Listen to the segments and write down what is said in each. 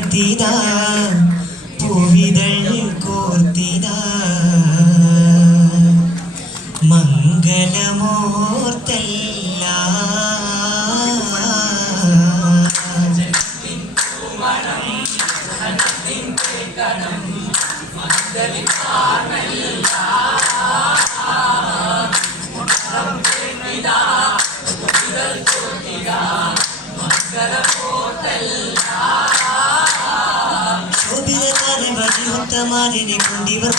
வாழ்த்திதா புவிதழ் கோர்த்திதா மங்களமோர்த்தல்லா மங்களமோர்த்தல்லா. കമാലിനെ കൊണ്ടിവർ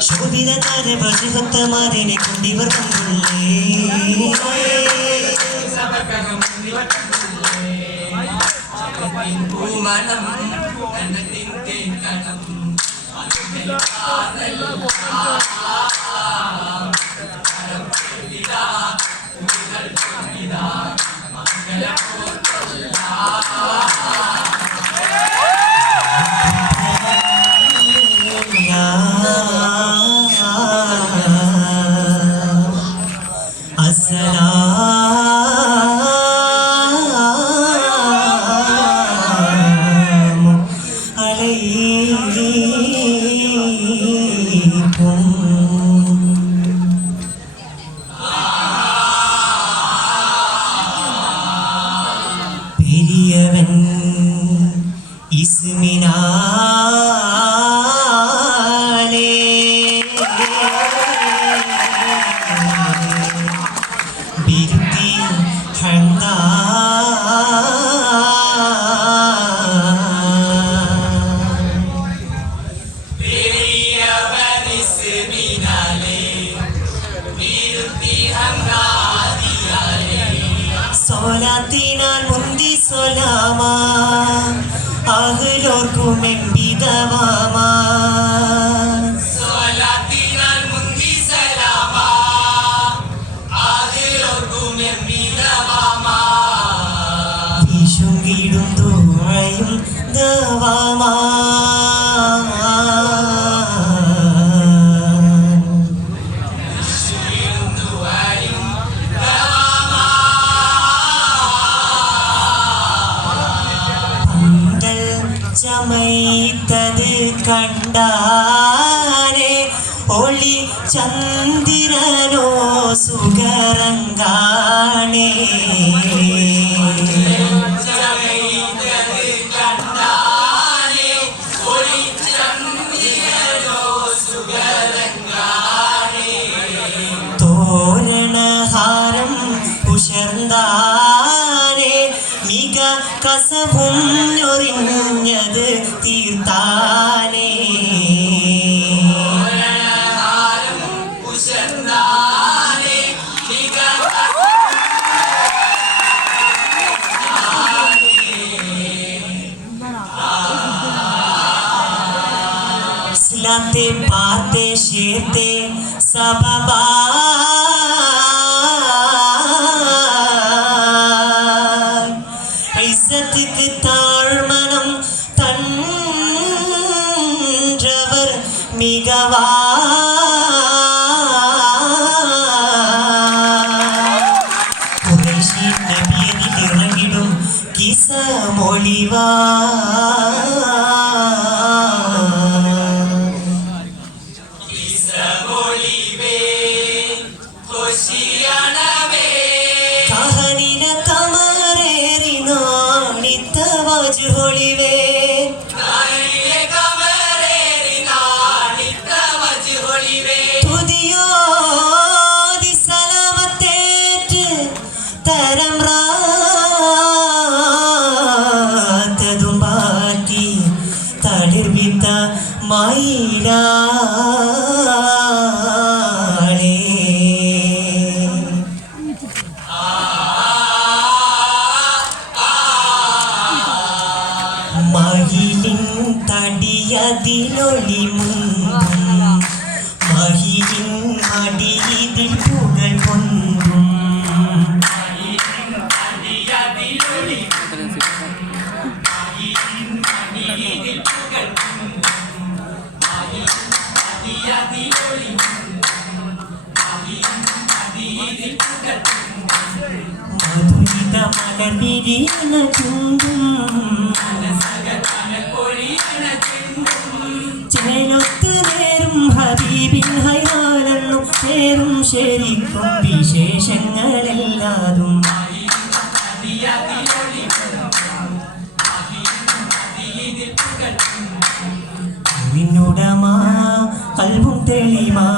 ശോഭിത താരപശുഭക്തമാരനെ കൊണ്ടിവർ ൂമനം കണ്ണത്തിൻ കടം അതിൽ ইসমি കണ്ടാനെ ഒളി ചന്ദ്രനോ സുഗരങ്കാണേ पाते पाते शेते सब ไม่ได้ മലർവിരിയണ ചേലൊത്തു നേരും ഹബീബിൻ ശരിക്കും വിശേഷങ്ങളെല്ലാതും തെളിമാ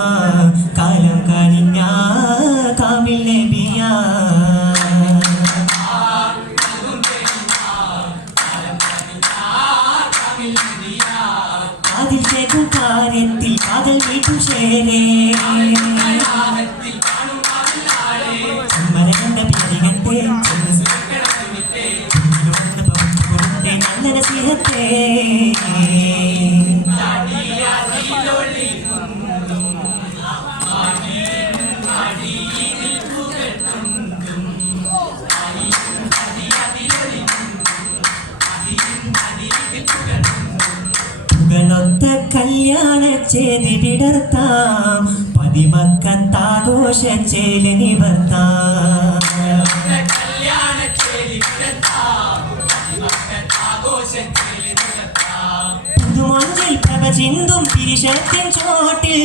കല്യാണ ചേതി വിടർത്താം. പതിമക്കത്താഘോഷ ചേല നിവർത്താം. പുതുമൊഞ്ചിൽ പ്രഭ ചിന്തും പിരിശത്തിൻ ചോട്ടിൽ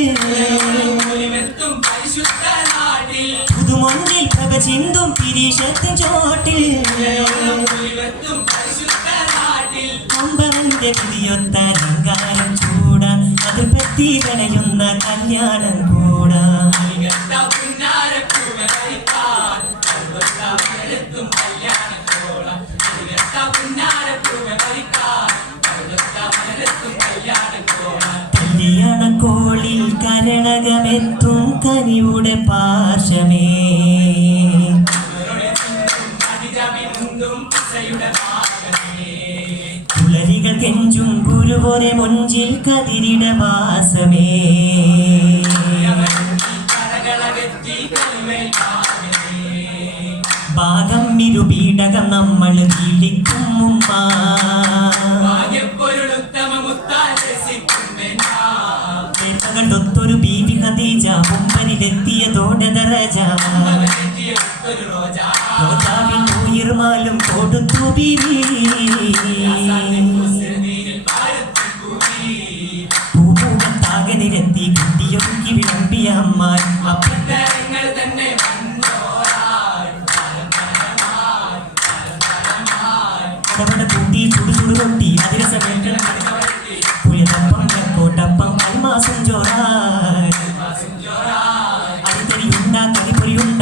പുതുമൊഞ്ചിൽ പ്രഭ ചിന്തും പിരിശത്തിൻ ചോട്ടിൽ അമ്പവന്റെ വിധിയൊത്ത വിളയുന്ന കല്യാണം കൂടാ. കല്യാണക്കോളിൽ കരണകമെത്തും കനിയുടെ പാശമേ ഗുരുവോരെ മുഞ്ചിൽ കതിരിട വാസമേ. ഭാഗം ഇരുപീടകം നമ്മൾ വിളിക്കും മുമ്പ ൊത്തൊരു ബീവി ഖദീജ മുമ്പനിലെത്തിയതോടെ ദറജ കൊടുത്തു ബീവി. അവിടെ കൂട്ടി ചുടു ചുടു റൊട്ടി അതിര സമയത്ത് പുയതപ്പം കോട്ടപ്പം കൽമാസം ചോറായി. അടിത്തരിയുണ്ട കരിപ്പൊരിയുണ്ട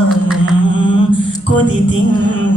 我的顶。